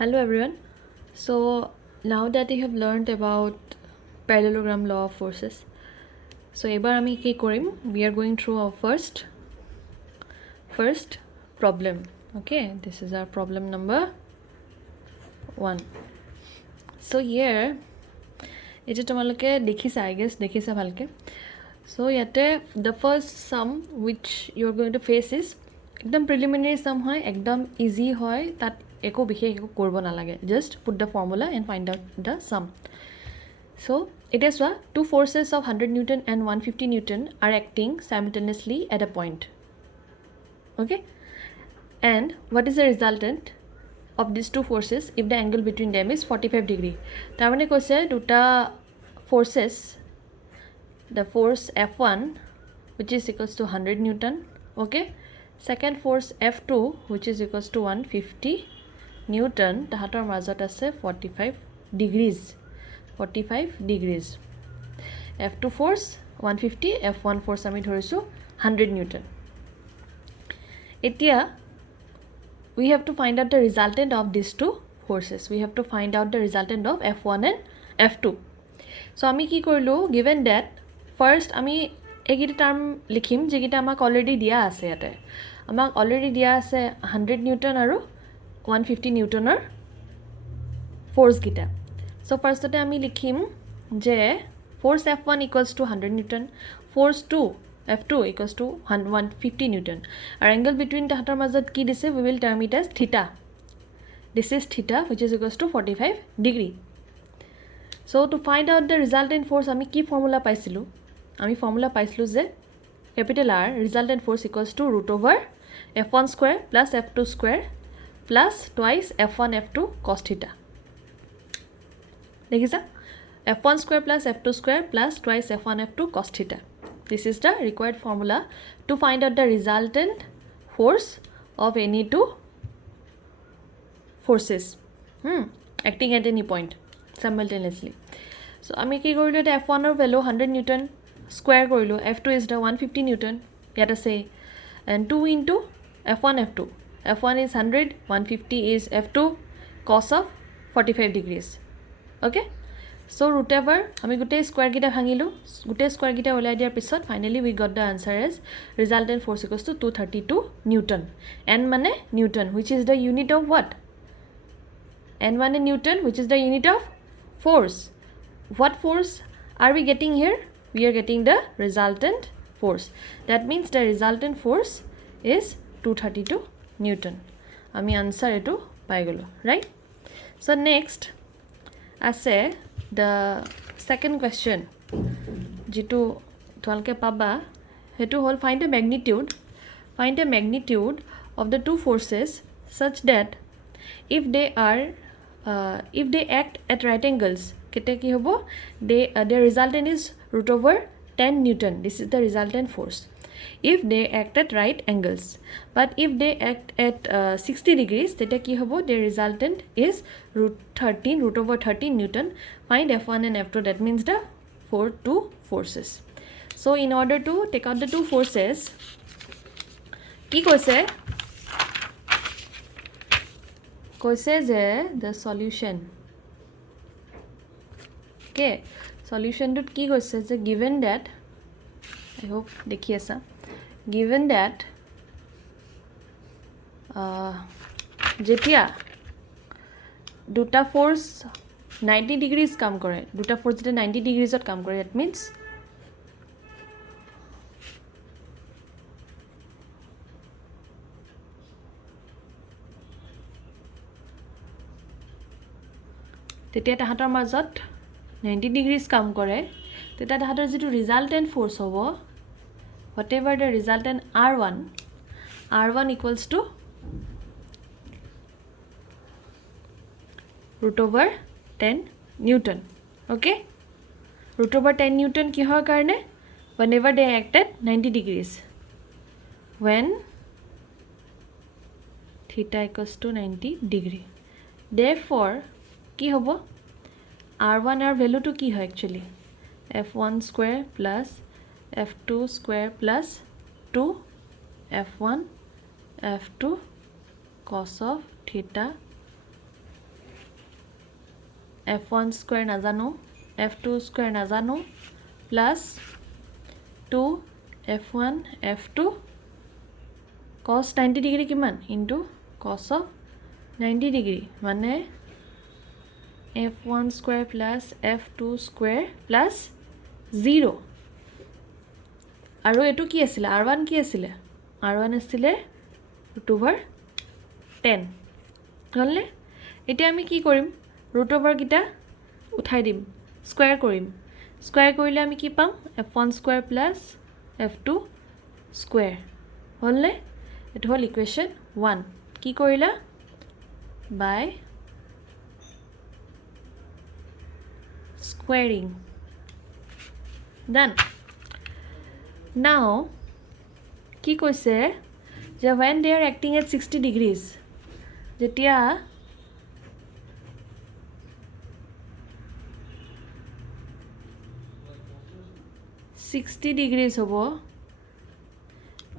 Hello everyone. So now that you have learned about parallelogram law of forces, so এবার আমি কি করিম? We are going through our first problem. Okay, this is our problem number 1. So here এটা তোমালোকে দেখিছা, I guess দেখিছা ভালকে. So ইয়াতে the first sum which you are going to face is একদম preliminary sum হয়, একদম easy হয়, তাত একো বিশেষ একো কৰিব নালাগে. Just put the formula and find out the sum. So এতিয়া চোৱা, two forces of 100 Newton and 150 Newton are acting simultaneously at a point. Okay, and what is the resultant of these two forces if the angle between them is 45 degree? তাৰমানে কৈছে দুটা forces, the force F1 which is equals to 100 Newton, okay, second force F2 which is equals to 150 Newton, তাহাঁতৰ মাজত আছে 45 degrees. F2 force 150, F1 force আমি ধৰিছোঁ 100 Newton. এতিয়া we have to find out the resultant of these two forces. We have to find out the resultant of F1 and F2. So আমি কি কৰিলোঁ, given that first আমি এইকেইটা term লিখিম যিকেইটা আমাক অলৰেডি দিয়া আছে. ইয়াতে আমাক অলৰেডি দিয়া আছে 100 নিউটন আৰু 150 নিউটনৰ ফ'ৰ্চকেইটা. চ' ফাৰ্ষ্টতে আমি লিখিম যে force F1 equals to 100 Newton, force F2 equals to 150 Newton. Our angle between তাহাঁতৰ মাজত কি দিছে, we will term it as theta. This is theta which is equals to 45 degree. So to find out the resultant force আমি কি formula পাইছিলোঁ, আমি formula পাইছিলোঁ যে capital R resultant force equals to root over F1 square plus F2 square plus twice F1 F2 cos theta. দেখিছা, F1 square plus F2 square plus twice F1 F2 cos theta. This is the required formula to find out the resultant force of any two forces acting at any point simultaneously. So আমি কি কৰিলোঁ, এটা F1 ৰ value 100 Newton square কৰিলোঁ, F2 is the 150 Newton ইয়াত আছে, and 2 into F1 F2. F1 is 100, 150 is F2 cos of 45 degrees. Okay, so root over আমি গোটেই স্কুৱেৰকেইটা ভাঙিলোঁ, গোটেই স্কুৱেৰকেইটা ওলাই দিয়াৰ পিছত finally we got the answer as resultant force equals to 232 newton. N মানে newton which is the unit of what, N মানে newton which is the unit of force. What force are we getting here? We are getting the resultant force. That means the resultant force is 232 Newton. আমি answer এটো পাই গলো, right? So next আছে the second question যেটো তোমালোকে পাবা, হেতু হল find the magnitude of the two forces such that if they act at right angles, কেতে কি হ'ব, their resultant is root over 10 Newton. This is the resultant force if they act at right angles. But if they act at 60 degrees, তেতিয়া কি হ'ব, their resultant is root over 13 Newton. Find F1 and F2, that means the two forces. So in order to take out the two forces, কি কৈছে যে the solution, okay, solution to কি কৈছে যে given that, I hope দেখি আছা, given that যেতিয়া দুটা ফ'ৰ্চ 90 ডিগ্ৰীজ কাম কৰে, দুটা ফ'ৰ্চ যেতিয়া 90 ডিগ্ৰীজত কাম কৰে, that means তেতিয়া তাহাঁতৰ মাজত 90 ডিগ্ৰীজ কাম কৰে, তেতিয়া তাহাঁতৰ যিটো ৰিজাল্টেণ্ট ফ'ৰ্চ হ'ব, whatever the resultant R1 equals to root over 10 Newton. Okay, root over 10 Newton কিহৰ কাৰণে, whenever they act at 90 degrees, when theta equals to 90 degree. Therefore কি হ'ব, R1 আর ভ্যালুটো কি হয় actually, F1 square plus F2 square plus 2 F1 F2 cos of theta f1 square নাজানো f2 square নাজানো plus 2 f1 f2 cos 90 degree কিমান into cos of 90 degree মানে f1 square plus f2 square plus 0 আৰু এটো কি আছিল r1 কি আছিল r1 আছিল √10 হলনে এতিয়া আমি কি কৰিম √over কিটা উঠাই দিম স্কয়াৰ কৰিম স্কয়াৰ কৰিলে আমি কি পাম f1 square plus f2 square হলনে এটো হল ইকুৱেশ্যন 1 কি কৰিলা বাই squaring done now কি কৈছে যে when they are acting at 60 degrees যেতিয়া 60 degrees হ'ব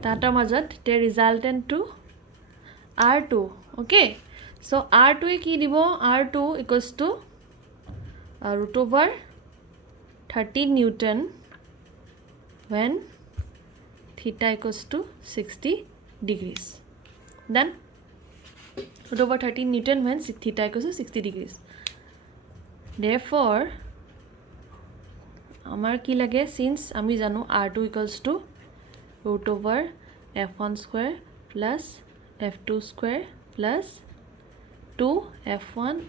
তাতৰ মাজত the resultant to r2 okay so r2 এ কি দিব r2 equals to √over 30 Newton when theta equals to 60 degrees. Then √over 30 Newton when theta equals to 60 degrees. Therefore, amar ki lage since ami jano r2 equals to √over f1 square plus f2 square plus 2 f1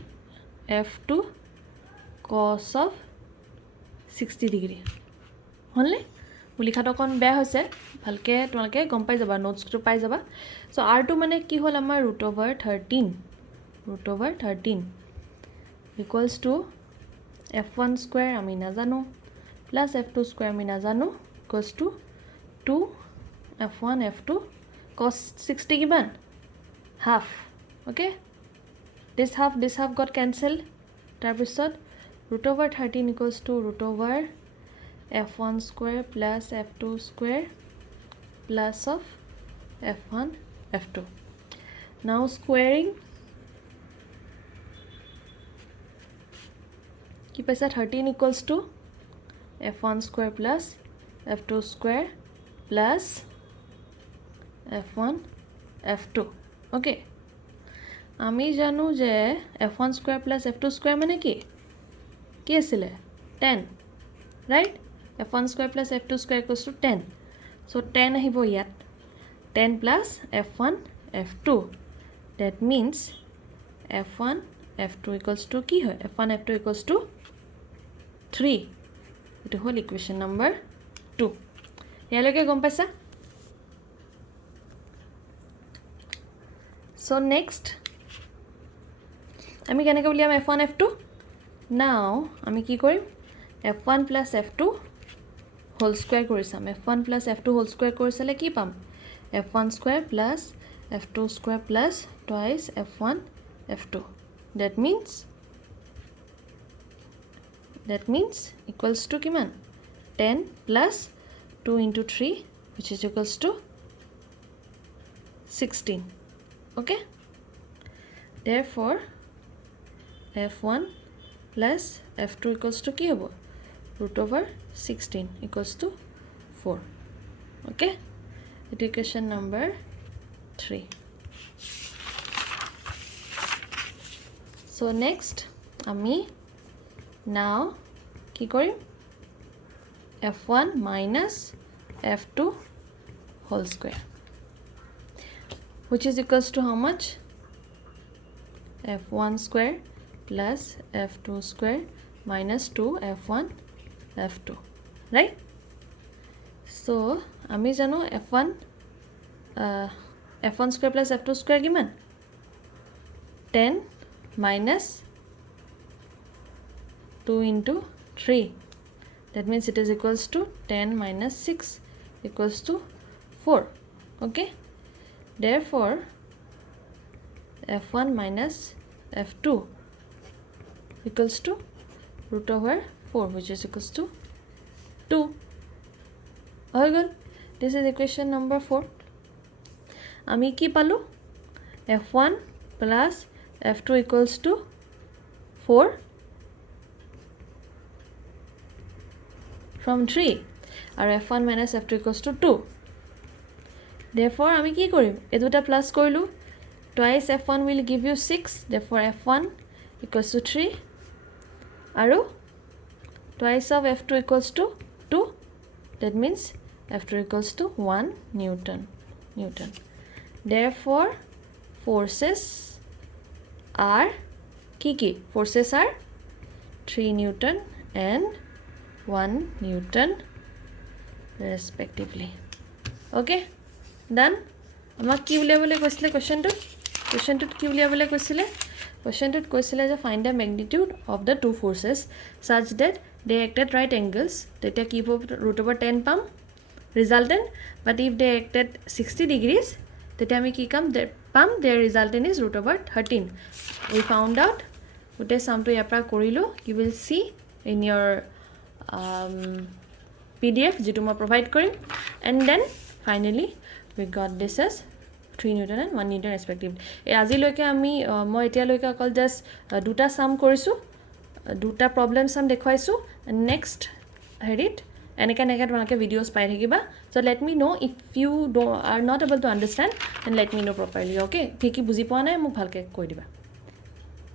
f2 cos of 60 degree হলনে লিখাটো কোন বেয়া হৈছে ভালকে তোমালকে গম পাই যাবা নোটছটো পাই যাবা সো r2 মানে কি হল আমাৰ √13 equals to f1 square আমি না জানো plus f2 square আমি না জানো equals to 2 f1 f2 cos 60 কিমান half okay this half got cancelled তাৰ পিছত √over 13 equals to √over f1 square plus f2 square plus of f1 f2 now squaring কি পাইছা 13 equals to f1 square plus f2 square plus f1 f2 okay আমি জানো যে f1 square plus f2 square মানে কি কি আছিল 10 right f1 square plus f2 square equals to 10 so 10 আহিব ইয়াত 10 plus f1 f2 that means f1 f2 equals to কি হয় f1 f2 equals to 3 এটো হল ইকুৱেশ্যন নম্বৰ 2 ইয়ালৈকে গম পাইছা so next আমি কেনেকৈ উলিয়াম f1 f2 now আমি কি কৰিম f1 plus f2 whole square কৰি চাম f1 plus f2 whole square কৰি চালে কি পাম f1 square plus f2 square plus twice f1 f2 that means equals to কিমান 10 plus 2 into 3 which is equals to 16 okay therefore f1 plus f2 equals to কি হ'ব √over 16 equals to 4 okay equation number 3 so next আমি now কি কৰিম f1 minus f2 whole square which is equals to how much f1 square plus f2 square minus 2 f1 f2 right so আমি জানো f1 square plus f2 square কিমান 10 minus 2 into 3 that means it is equals to 10 minus 6 equals to 4 okay therefore f1 minus f2 equals to √over 4 which is equals to 2 all good this is equation number 4 আমি কি পালো f1 plus f2 equals to 4 from 3 আৰু f1 minus f2 equals to 2 therefore আমি কি কৰিম এই দুটা plus কৰিলো twice f1 will give you 6 therefore f1 equals to 3 আৰু twice of f2 equals to 2 that means f2 equals to 1 newton therefore forces are kiki forces are 3 newton and 1 newton respectively okay done আমাক কি উলিয়াবলৈ কৈছিলে কোৱেশ্চনটোত কি উলিয়াবলৈ কৈছিলে কোৱেশ্চনটোত কৈছিলে যে find the magnitude of the two forces such that they act at right angles তেতিয়া কি হ'ব √10 পাম resultant but if they act at 60 degrees তেতিয়া আমি কি পাম their resultant is √13 we found out গোটে সামটো ইয়াৰ পৰা কৰিলো you will see in your PDF যেটো মই provide কৰিম and then finally we got this as 3 newton and 1 newton respectively আজিলৈকে আমি মই এতিয়ালৈকে অকল জাস্ট দুটা সাম কৰিছো দুটা প্ৰবলেম সাম দেখুৱাইছো নেক্সট হেৰিত এনেকা তোমালোকে ভিডিওস পাই থাকিবা so let me know if you are not able to understand then let me know properly okay ঠিক কি বুজি পোৱা নাই মোক ভালকে কৈ দিবা